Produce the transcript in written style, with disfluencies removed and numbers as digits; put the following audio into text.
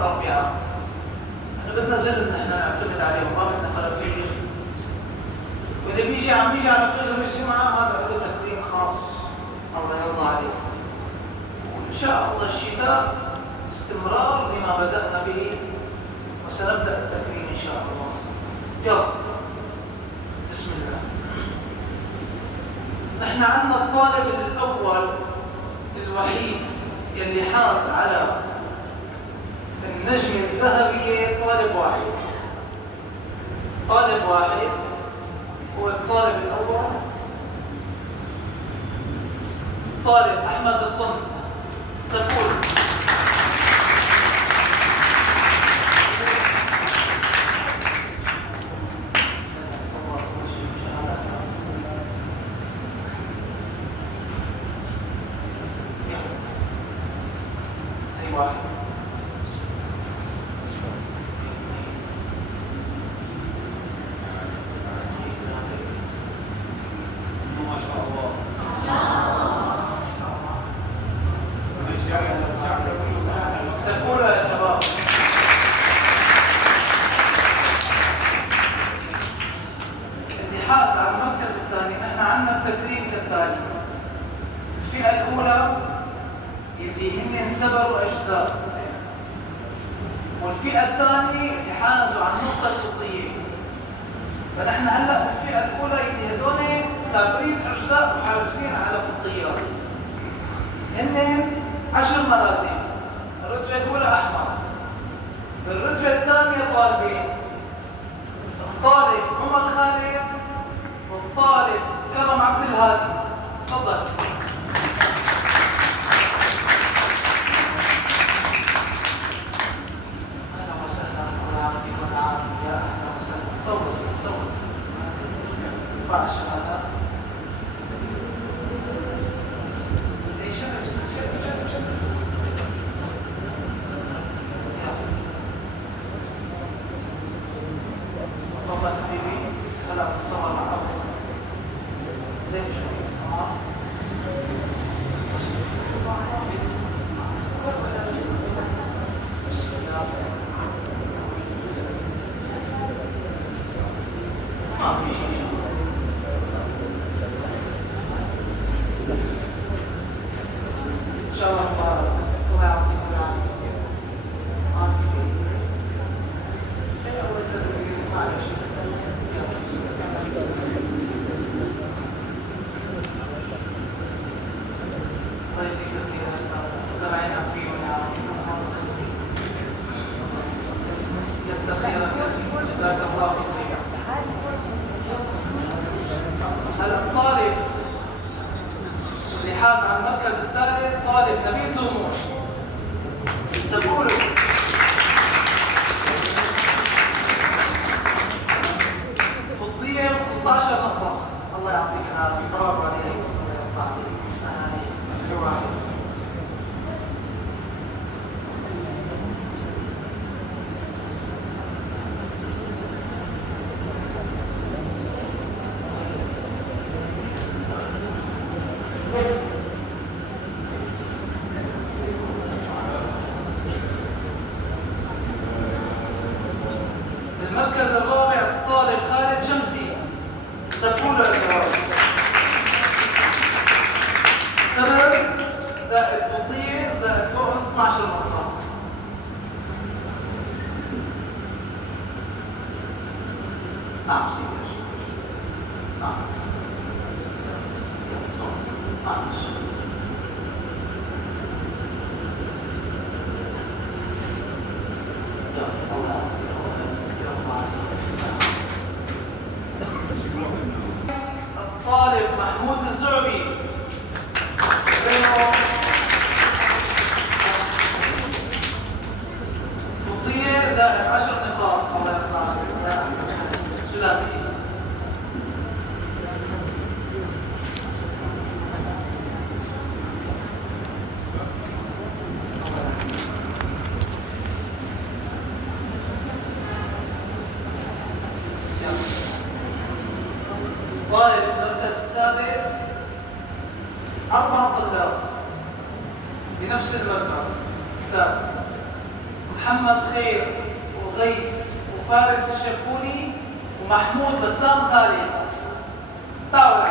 الأربعاء. احنا بدنا زل نحن نعتمد عليهم، ما بدنا خلفيه. واللي بيجي عم يجي على فجر الجمعة هذا له تكريم خاص. الله يرضى عليه. وإن شاء الله الشتاء استمرار لما بدأنا به، وسنبدأ التكريم إن شاء الله. يلا بسم الله. نحن عندنا الطالب الأول الوحيد اللي حاز على النجمة الذهبية، طالب واحد. طالب واحد هو الطالب الأول، طالب أحمد الطنف. تقول والفئة الثانية يتحازوا عن نقطة الفضية. فنحن هلا بالفئة الأولى اللي هدول سابرين أجزاء وحاجزين على فضيات. هن 10 مراتب. الرتبة الأولى أحمر. الرتبة الثانية طالبين. الطالب عمر خالد والطالب كرم عبد الهادي. تفضل. الطالب اللي حاز على المركز الثالث طالب نبيل طموح. تقول فضية 13 نقطة. الله يعطيك العافية. برافو عليك. المركز الرابع الطالب خالد شمسي. سفولة الجواب. سبب زائد فضية زائد فوق 12 نقطة. نعم سيدي. نعم. الطالب محمود الزعبي. فضية زائد 10 نقاط. الله يرضى عليك. ثلاثي. طالب المركز السادس 4 طلاب بنفس المدرسة السادس. محمد خير وغيث وفارس الشرفوني ومحمود بسام خالد. طاولة